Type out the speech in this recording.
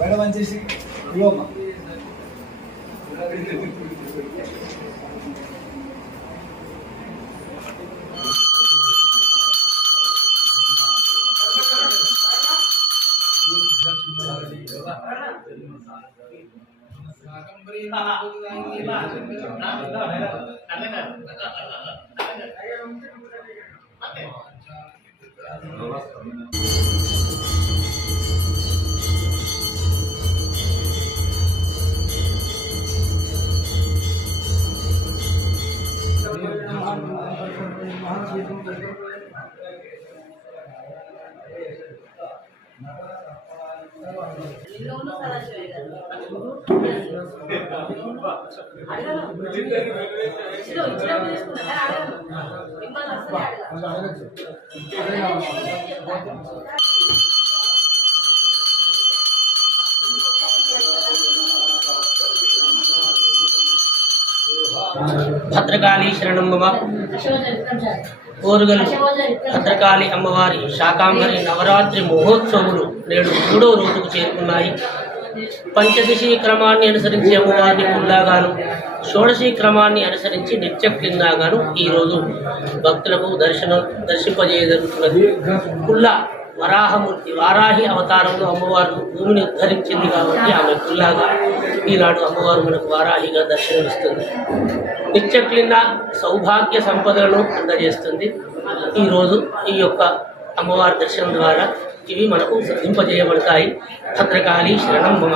బయట మంచేసి ఇవ్వమ్మా. భద్రకాళి శరణమ్మ ఓరుగల్ భద్రకాళి అమ్మవారి శాకాంబరి నవరాత్రి మహోత్సవాలు నేడు 3వ రోజుకు చేరుకున్నాయి. పంచదశి క్రమాన్ని అనుసరించి అమ్మవారిని కుల్లాగాను, షోడశి క్రమాన్ని అనుసరించి నిత్యక్లింగాను ఈరోజు భక్తులకు దర్శింపజేయజరుగుతున్నది. కుల్లా వరాహమూర్తి వారాహి అవతారంలో అమ్మవారు భూమిని ఉద్ధరించింది కాబట్టి ఆమె కుల్లాగా ఈనాడు అమ్మవారు మనకు వారాహిగా దర్శనమిస్తుంది. నిత్యక్లింగ సౌభాగ్య సంపదలను అందజేస్తుంది. ఈరోజు ఈ యొక్క అమ్మవారి దర్శనం ద్వారా ఇవి మనకు సిద్ధింపజేయబడతాయి. భద్రకాళి శరణం మమ.